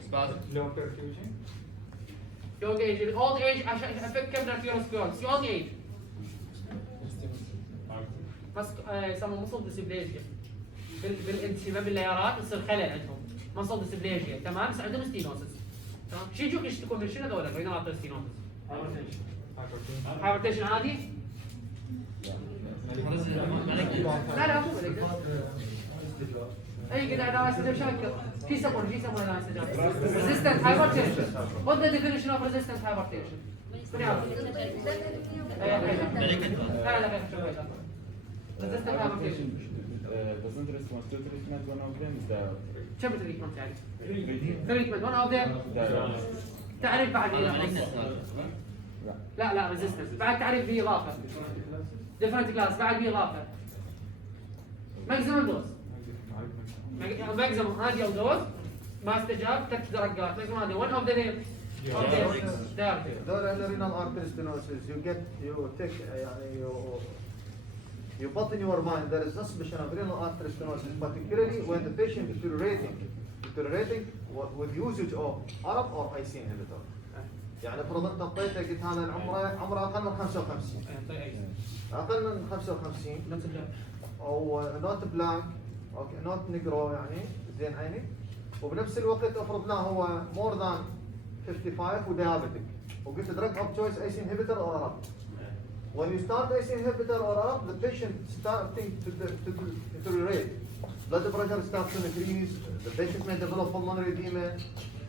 Low perfusion. يونج ايج الاولد ايج عشان افكت كم ناتيروسكلوز يونج ايج بس يسموه مصل ديسبليجيا بالانتشابه بالليارات يصير خلل عندهم مصل ديسبليجيا تمام بس عندهم ستينوسس تمام شو يجوك يشتكون من شنو هذول رينال ارتري ستينوسس؟ هايبرتنشن عادي؟ لا لا مو ملك اي قد على استجاب شاكر شو يسمونه على استجاب؟ ريزيستنت هايبرتنشن وات ذا ديفينيشن اوف ريزيستنت هايبرتنشن؟ لا لا غير شوي ريزيستنت هايبرتنشن Doesn't respond to treatment. One of them is the كم تريتمنت يعني؟ تريتمنت ون اوف ذيم تعريف بعد لا ريزيستنس بعد تعريف به اضافه ديفرنت كلاس بعد به اضافه ماكسيمم دوز ماكسيمم هذه الدوز ما استجاب 3 درجات ماكسيمم هذه ون اوف ذا نيم هذول الرينال ارتري ستينوسيس you take يعني you put in your mind there is suspicion of renal artery stenosis, particularly when the patient is deteriorating with usage of ARB or IC inhibitor. يعني فرض انت اعطيته قلت هذا عمره اقل من 55 اقل من 55 او نوت بلانك اوكي نوت نيجرو يعني زين عيني وبنفس الوقت افرض له هو more than 55 وديابيتك وقلت drug of choice IC inhibitor or ARB. When you start ACE inhibitor or ARB, the patient starting to deteriorate. Blood pressure starts to increase. The patient may develop pulmonary edema.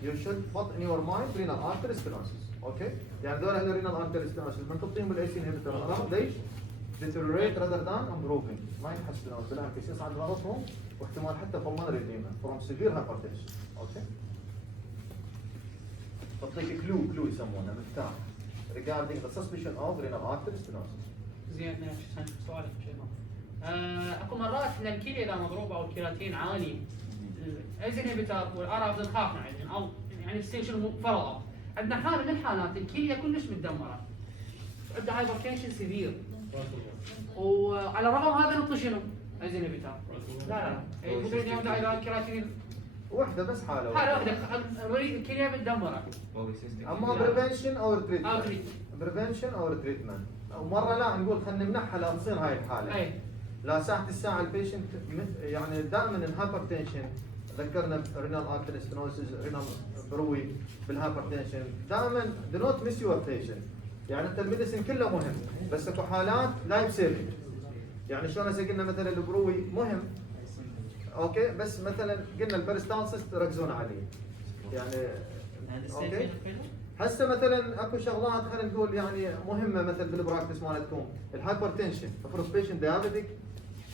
You should put in your mind renal artery stenosis. Okay? يعني دول renal artery stenosis من تعطيهم ACE inhibitor or ARB ليش؟ deteriorate rather than improving. ما يحسنون بالعكس يصعد ضغطهم واحتمال حتى pulmonary edema from severe hypertension. Okay? تعطيك clue يسمونه مفتاح. regarding the suspicion of renal artery stenosis. زين سؤالك شيء اكو مرات ان الكليه اذا مضروبه او الكيراتين عالي الايزن انهبيتر والارب نخاف يعني او يعني يصير شنو فرض عندنا حاله من الحالات الكليه كلش متدمره عندها هايبرتنشن سيفير وعلى الرغم هذا نعطي شنو؟ ايزن انهبيتر لا ممكن اليوم اذا الكيراتين واحده بس حاله واحده الكليه متدمره اما بريفنشن او تريتمنت بريفنشن او تريتمنت ومره لا نقول خلينا نمنحها لا تصير هاي الحاله اي لا ساعه الساعه البيشنت يعني دائما الهايبرتنشن ذكرنا رينال ارتري ستينوسيس رينال بروي بالهايبرتنشن دائما do not miss your patient يعني انت الميديسن كله مهم بس اكو حالات لايف سيفنج يعني شلون هسه قلنا مثلا البروي مهم اوكي بس مثلا قلنا البريستالسيس تركزون عليه يعني اوكي هسه مثلا اكو شغلات خلينا نقول يعني مهمه مثلا بالبراكتس مالتكم الهايبرتنشن افرض بيشنت ديابيتك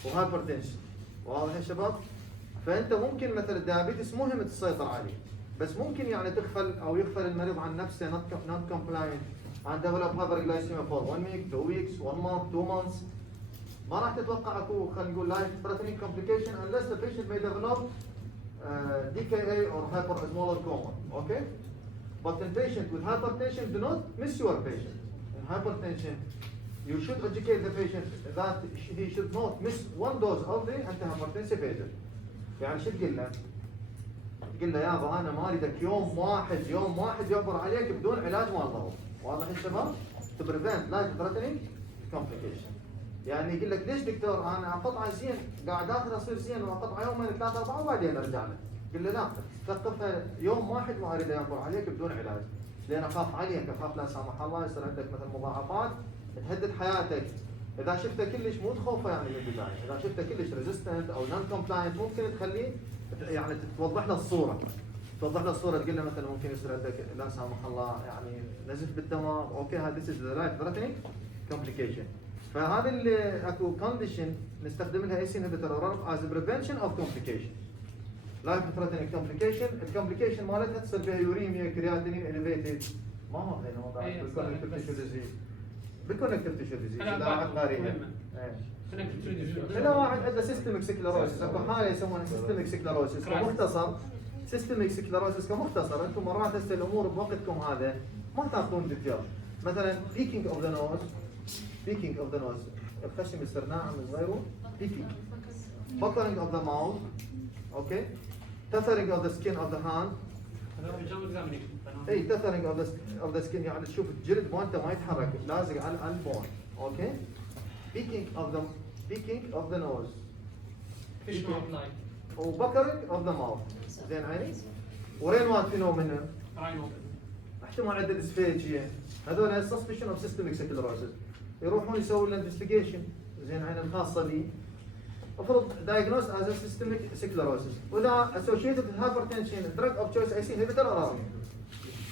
وهايبرتنشن واضح يا شباب فانت ممكن مثلا الديابيتس مهم تسيطر عليه بس ممكن يعني تغفل او يغفل المريض عن نفسه نوت كومبلاينت عن ديفلوب هايبرجلايسيميا فور 1 ويك 2 ويكس 1 مانث 2 مانثs ما راح تتوقع اكو خلينا نقول لايف ثريتنينج كومبليكيشن unless the patient may develop DKA or hyperosmolar coma okay but in patient with hypertension do not miss your patient in hypertension you should educate the patient that he should not miss one dose of the antihypertensive agent يعني شو تقول له؟ تقول له يابا انا ما اريدك يوم واحد يعبر عليك بدون علاج مال ضغط واضح يا شباب؟ to prevent life threatening complication يعني يقول لك ليش دكتور انا اقطعه زين قاعد اخذ اصير زين واقطعه يومين 3 4 وبعدين ارجع له قل له لا توقفها يوم واحد ما اريد يعبر عليك بدون علاج لان اخاف عليك اخاف لا سامح الله يصير عندك مثل مضاعفات تهدد حياتك اذا شفته كلش مو تخوفه يعني من البدايه اذا شفته كلش ريزيستنت او نون كومبلاينت ممكن تخليه يعني توضح له الصوره تقول له مثلا ممكن يصير عندك لا سامح الله يعني نزف بالدماغ اوكي هذا ذيس از لايف ثريتنينج كومبليكيشن فهذا اللي اكو كونديشن نستخدم لها ايسي انهبيتور از بريفنشن اوف كومبليكيشن لايف ثريتنينج كومبليكيشن، الكومبليكيشن مالتها تصير بها يوريميا كرياتينين اليفيتد، ما هو هنا موضوع بالكونكتيف تيشو ديزيز، بالكونكتيف تيشو ديزيز اذا عقاريه. هنا واحد عنده سيستميك سكلروسيس، اكو حاله يسمونها سيستميك سكلروسيس، كمختصر سيستميك سكلروسيس كمختصر انتم مرات هسه الامور بوقتكم هذا ما تاخذون ديتيل، مثلا بيكينج اوف ذا نوز، بيكينج اوف ذا نوز، الخشم يصير ناعم صغير، بيكينج، buckling of the mouth، اوكي، tethering of the skin of the hand، اي tethering of the skin يعني تشوف الجلد مالته ما يتحرك لازق على البون، اوكي، picking of the nose، وبكرنج of the mouth، زين عيني، ورينوات فينومينا، احتمال عنده ديسفيجيا، هذول suspicion of systemic sclerosis، يروحون يسوون الانفستيجيشن، زين عيني الخاصه بي، المفروض diagnosed as a systemic sclerosis، واذا associated with hypertension drug of choice ACE inhibitor or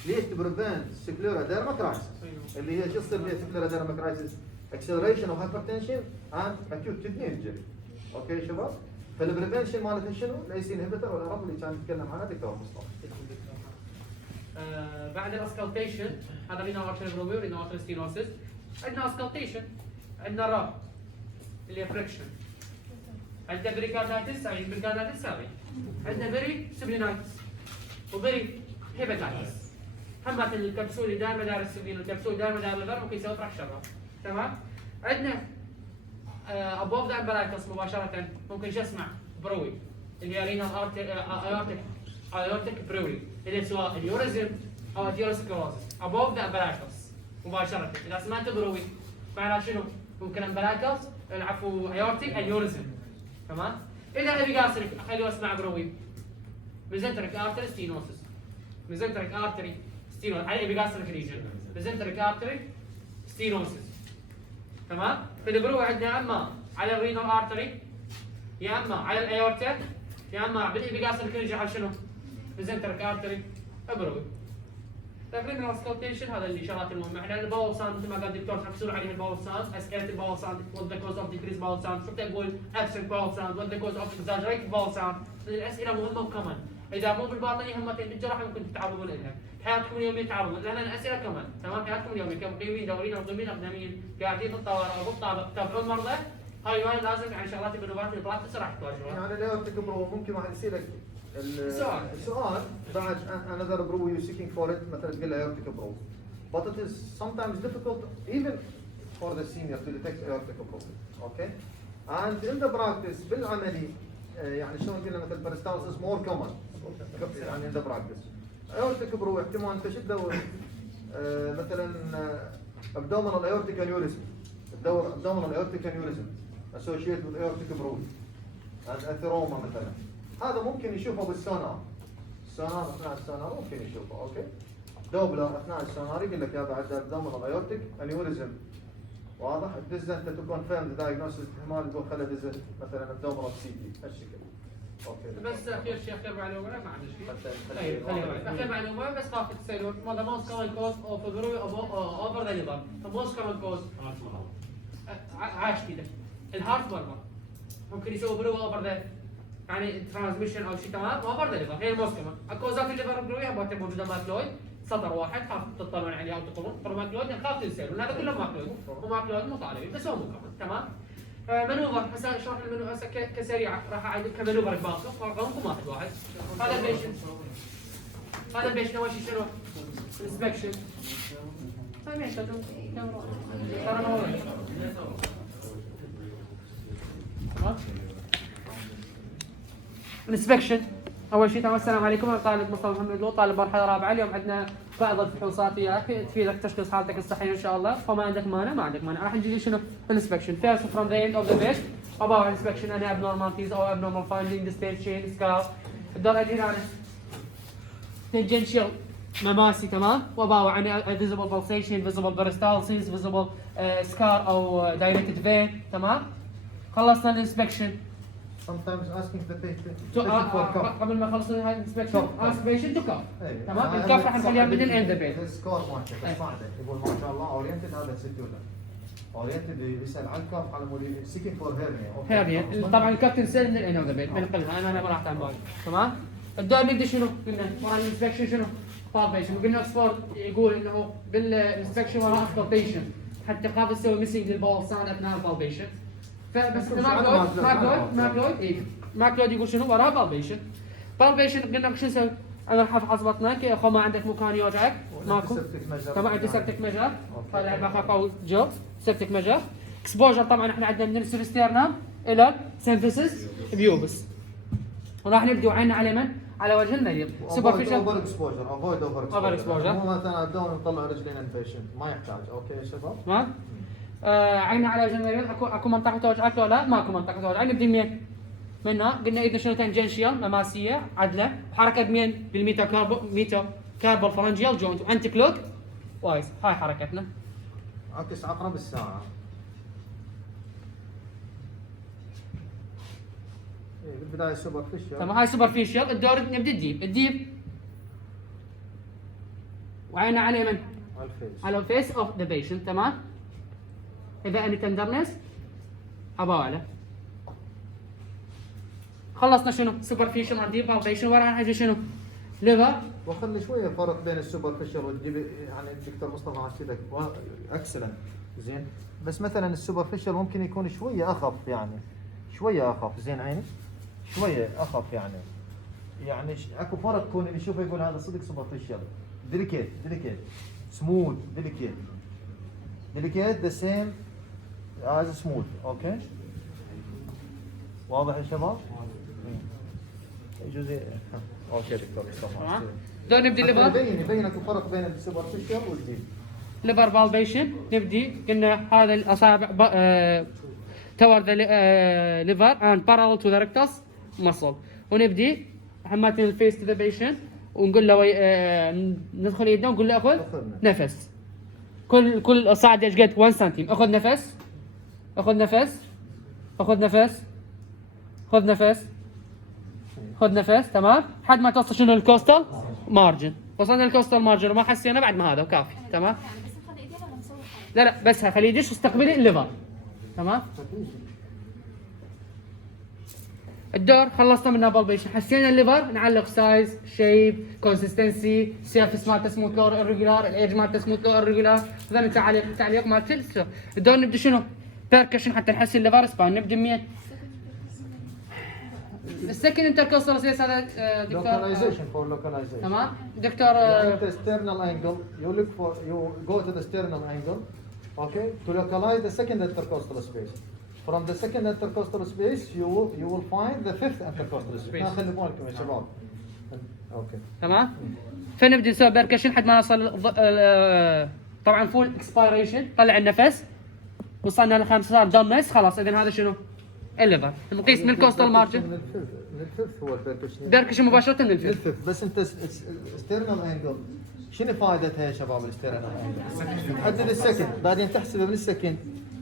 ليش تبريفنت سكليرا dermatitis اللي هي شو تصير بها سكليرا dermatitis acceleration of hypertension and acute kidney injury. اوكي شباب؟ فالبريفنشن مالتها شنو؟ الاي سي انهبيتر والعرض اللي كان يتكلم عنها دكتور مصطفى. بعد الاسكالتيشن هذا رينا ارتري بروبي ورينا ارتري ستينوسيس، عندنا اسكالتيشن، عندنا راب اللي هي فريكشن، عندنا بريكاردايتس يعني بريكاردايتس هذه، عندنا بري سبلينايتس وبري هيباتايتس. همت الكبسول دائما دار السبلين والكبسول دائما دار الليفر ممكن يسوي طرح شرة. تمام؟ عندنا ابوف ذا امبرايكس مباشرة ممكن شو اسمع بروي اللي هي رينال ايورتيك بروي اللي سواء اليوريزم او الثيروسكلوزس ابوف ذا امبرايكس مباشرة. اذا سمعت بروي معناها شنو؟ ممكن امبرايكس العفو ايورتيك اليوريزم. تمام؟ اذا ابي قاصرك خليه اسمع بروي ميزنتريك ارتري ستينوسس، ميزنتريك ارتري ستينوسس على ابي قاصرك ريجن ميزنتريك ارتري ستينوسس. تمام؟ فالبروي عندنا اما على الرينال ارتري يا اما على الايورتا يا اما بالابيجاستريك ريجن على شنو؟ ميزنتريك ارتري بروي. تقريبا الاسكالتيشن هذا اللي شغلات المهمه. احنا الباول ساوند مثل ما قال الدكتور تركزون عليه الباول ساوند، اسئله الباول ساوند وات ذا كوز اوف ديكريز باول ساوند، شو تقول ابسنت باول ساوند وات ذا كوز اوف اكزاجريت باول ساوند. الاسئله مهمه وكمان اذا مو بالباطني همتين بالجراحه ممكن تتعرضون لها، بحياتكم اليوميه تتعرضون لان الاسئله كمان، تمام؟ حياتكم اليوميه كمقيمين دوريين ومقيمين اقدميين قاعدين بالطوارئ او بالطابق تتابعون المرضى، هاي لازم يعني شغلات بالنوبات البراكتس راح تواجهون. يعني الايورتيك برو ممكن واحد يسالك السؤال بعد another brew you seeking for it مثلا تقول له aortic brew but it is sometimes difficult even for the senior to detect aortic brew. okay and in the practice بالعملي يعني شلون قلنا مثلا peristalsis is more common يعني in the practice aortic brew احتمال انت شو تدور مثلا abdominal aortic aneurysm تدور abdominal aortic aneurysm associated with aortic brew and atheroма مثلا هذا ممكن يشوفه بالسونار، السونار اثناء السونار ممكن يشوفه، اوكي؟ دوبلر اثناء السونار يقول لك يا بعد abdominal aortic aneurysm، واضح؟ تدز انت تو كونفيرم ذا دايجنوستس احتمال تقول خله دز مثلا abdominal CT هالشكل. اوكي. بس اخير شيء اخير معلومه ما عندي شيء. طيب اخير معلومه بس خاف تسالون ماذا موست كومن كوز اوف بروي اوفر ذا ليفر، موست كومن كوز عاش كذا الهارت مurmur ممكن يسوي بروي اوفر ذا يعني ترانسميشن او شيء تمام اوفر ذا ليفر هي الموست كومن. اكوزات الليفر بروي موجوده ماكلويد سطر واحد خاف تطلعون عليه او تقرون ماكلويد خاف تنسالون هذا كله ماكلويد وماكلويد مو طالبين بس هو مو كومن. تمام؟ منوفر هسه اشرح المنوفر هسه كسريعه راح اعيد كمنوفر باقي رقمكم واحد. هذا البيشنت هذا البيشنت اول شيء شنو؟ انسبكشن. طيب ماشي ترى ما ورد. تمام؟ انسبكشن اول شيء. السلام عليكم انا طالب مصطفى محمد لو طالب مرحله رابعه. اليوم عندنا بعض الفحوصات تفيدك تشخيص حالتك الصحيه ان شاء الله. فما عندك مانع ما عندك مانع راح نجي شنو inspection first from the end of the best about inspection any abnormalities or abnormal finding distant chain scar الدرجه هنا tangential مماسي. تمام؟ وباو عن visible pulsation visible peristalsis visible scar او dilated vein. تمام؟ خلصنا الانسبكشن. sometimes asking the patient قبل ما خلصنا هاي الانسبكشن ask patient to cough. تمام؟ الكف راح نخليها من الاند بيت. السكور مالته اسمع يقول ما شاء الله اورينتد هذا سيتولا. اورينتد يسال عن كاف على مود سيكين فور هيرنيا طبعا الكابتن سال من الانوذر بيت من قبلها انا ما راح عن بالي تمام. الدور نبدا شنو؟ قلنا ورا الانسبكشن شنو؟ بالبيشن وقلنا اكسفورد يقول انه بالانسبكشن ورا اسكلتيشن حتى قابل تسوي ميسنج للبولسان اثناء البالبيشن. فبس ماكلود يقول شنو وراه بالبيشن. بالبيشن قلنا شو نسوي؟ انا راح حسبتنا يا اخو ما عندك مكان يوجعك ماكو طبعا عندي سبتك مجر هذا بخاف او جو سبتك مجر. اكسبوجر طبعا احنا عندنا من السيرستيرنم الى سينثيسيس بيوبس. وراح نبدو عيننا على من؟ على وجه المريض. سوبرفيشال اوفر اكسبوجر افويد اوفر اكسبوجر مو مثلا بدون نطلع رجلين البيشنت ما يحتاج. اوكي يا شباب تمام. عيننا على وجه المريض اكو منطقه توجعك ولا لا؟ ماكو منطقه توجع. نبدي منين؟ منها قلنا اذا شنو تنجنشيال مماسيه عدله حركه بمين؟ بالميتا كاربال فرنجيال جوينت وانتي كلوك وايز. هاي حركتنا. عكس عقرب الساعه. بالبدايه سوبرفيشال تمام. هاي سوبرفيشال. الدور نبدا الديب وعيننا على من؟ على الفيس اوف ذا بيشنت. تمام. اذا اني تندرنس اباله. خلصنا شنو؟ سوبرفيشال عن ديب بالبيشن وراها حاجه شنو؟ ليفر. وخلي شويه فرق بين السوبرفيشال والديب يعني الدكتور مصطفى عاشيدك اكسلنت زين. بس مثلا السوبرفيشال ممكن يكون شويه اخف يعني شويه اخف زين عيني شويه اخف يعني اكو فرق كون اللي يشوفه يقول هذا صدق سوبرفيشال. ديليكيت سموث ديليكيت ذا سيم از سموث. اوكي واضح يا شباب؟ يجوز اوكي دكتور مصطفى. دور نبدي الليفر. يبين اكو فرق بين السوبرفيشال والديب. ليفر بالبيشن نبدي قلنا هذا الاصابع تور ذا ليفر اند بارالل تو ذا ريكتس مسل. ونبدي هماتين الفيس تو ذا بيشنت ونقول له ندخل يدنا ونقول له اخذ نفس. كل صعد ايش قد 1 سنتيم. اخذ نفس خذ نفس تمام لحد ما توصل شنو الكوستال مارجن. وصلنا الكوستال مارجن وما حسينا بعد ما هذا وكافي. تمام. يعني بس نخلي ايدينا ولا نسوي حاجه؟ لا بس خليه يدش يستقبل الليفر. تمام. الدور خلصنا منه بالبيشن. حسينا الليفر نعلق سايز شيب كونسستنسي سيرفيس مالته سموث لور الريجولار الايدج مالته سموث لور الريجولار. هذا تعليق مالته. الدور نبدا شنو؟ بيركشن حتى نحسن الليفر سبان. نبدا منين؟ السكند انتركوستال سبيس هذا دكتور لوكاليزيشن فور لوكاليزيشن. تمام دكتور. Sternal angle you look for you go to the sternal angle okay to localize the second intercostal space. From the second intercostal space you will find the fifth intercostal space. خلي بالكم يا شباب. اوكي تمام. فنبدا نسوي بيركشن لحد ما نوصل طبعا فول اكسبيريشن طلع النفس. وصلنا للخامس صار دمس خلاص. اذا هذا شنو؟ الليفر. نقيس من الكوستال مارجن. من الفيفث هو البيركشن. بيركشن مباشره من الفيفث. الفيفث بس انت ستيرنال انجل شنو فائدتها يا شباب الستيرنال انجل؟ تحدد السكند بعدين تحسبه من السكند.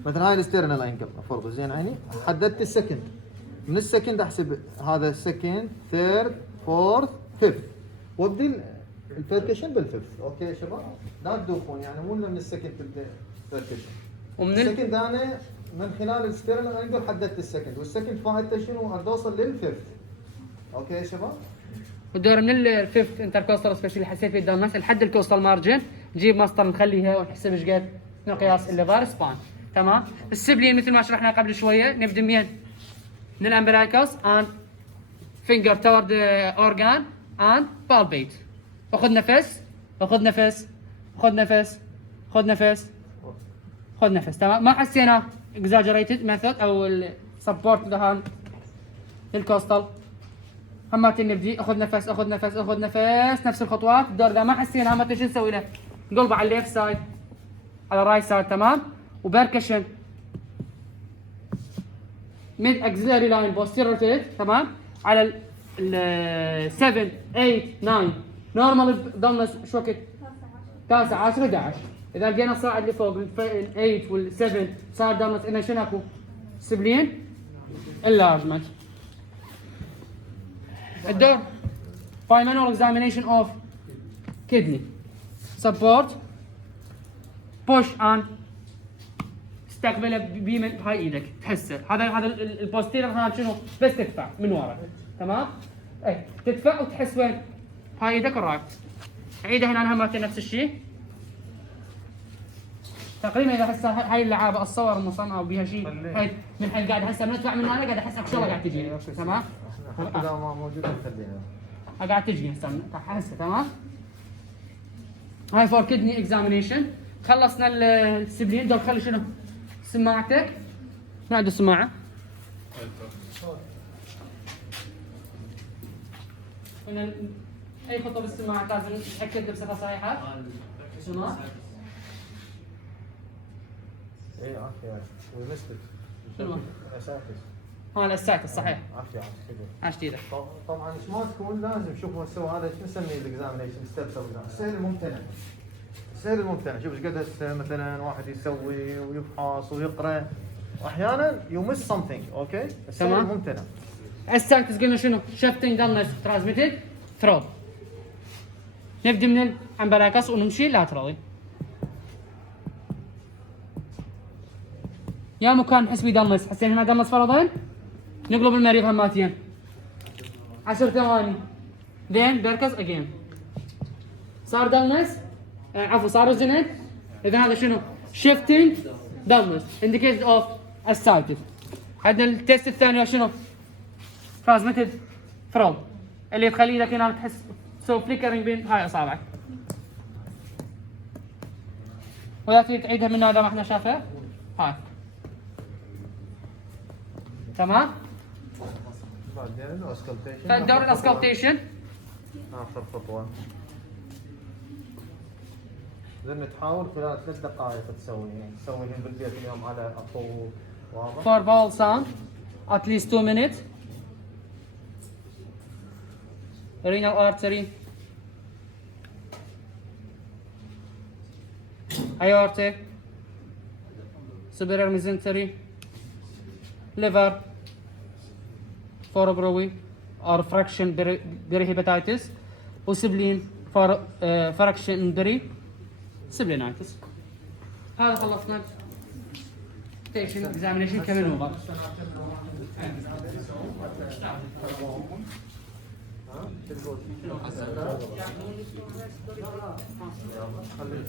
مثلا هاي الستيرنال انجل فرض زين عيني حددت السكند من السكند احسب هذا السكند ثيرد فورث فيفث وابدي البيركشن بالفيفث. اوكي يا شباب لا تدوخون يعني مو من السكند البيركشن. ومن السكند انا من خلال الستيرنال انجل حددت السكند والسكند فائدته شنو؟ اريد اوصل للفيفث. اوكي يا شباب؟ والدور من الفيفث انتركوستال سبيس اللي حسيت فيه الدمس لحد الكوستال مارجن نجيب مسطر نخليها ونحسب ايش قد مقياس الليفر سبان. تمام. السبلين مثل ما شرحنا قبل شويه نبدا منين؟ من الامبلايكوس اند فينجر تورد اورجان اند بالبيت. خذ نفس تمام. ما حسينا اكزاجريتد ميثود او السبورت ذا للكوستال. همتين نبدي اخذ نفس نفس الخطوات. الدور ذا ما حسينا همتين شو نسوي له؟ نقلبه على الليفت سايد على الرايت سايد. تمام. وبركشن ميد اكسلري لاين بوستيريور تمام على ال 7 8 9 نورمال ضمن شو وقت 9 10 11. اذا لقينا الصاعد اللي فوق ال 8 وال 7 صار ضمن انه شنو اكو؟ سبلين enlargement. الدور manual examination of kidney support push and تستقبله بيمن بهاي ايدك تحسه هذا البوستيرير هذا شنو بس تدفع من ورا تمام اي تدفع وتحس وين هاي ايدك الرايت عيدها هنا انا همتين نفس الشيء تقريبا اذا هسه هاي اللعابه الصور مصنعه وبيها شيء هاي من الحين قاعد هسه بندفع من هنا قاعد احس اكو شغله قاعد تجي تمام حتى اذا ما موجود نخليها قاعد تجي هسه تمام هاي فور كدني اكزامينيشن خلصنا السبلين دول خلي شنو سماعتك ما عنده سماعه هنا اي خطوه بالسماعه لازم نتاكد بصفه صحيحه شنو اي عافيه ومستك شنو؟ اساتذ ها الاساتذ صحيح عافيه كذا عاشت ايدك طبعا ايش ما تكون لازم شوفوا هسه هذا ايش نسميه الاكزامينشن ستيبس او السهل الممتنع السهل الممتنع شوف ايش قد هسه مثلا واحد يسوي ويفحص ويقرا واحيانا يو مس سمثينج اوكي السهل تمام. الممتنع السنتس قلنا شنو؟ شفتنج دلنس ترانسميتد ثرو نبدا من الامبلاكس ونمشي لاترالي يا مكان نحس بيه دلنس حسين هنا دلنس فرضا نقلب المريض هماتين 10 ثواني then بركز اجين صار دلنس عفوا صار ريزونيت اذا هذا شنو؟ شيفتنج دلنس indicated of ascites عندنا التست الثاني شنو؟ ترانسميتد فروم اللي تخلي لك هنا تحس تسوي فليكرنج بين هاي اصابعك ولا تريد تعيدها من هذا ما احنا شافه هاي تمام بعدين الاسكلتيشن فالدور الاسكالتيشن اخر خطوه لازم تحاول خلال 3 دقائق تسويهن بالبيت اليوم على الطول واضح for bowel sound at least 2 minutes renal artery aortic superior mesentery liver for Browy or fraction berihepatitis وسبلين for fraction beri سبلينايتس هذا خلصنا ستيشن اكزامينيشن كمان اوفر خلي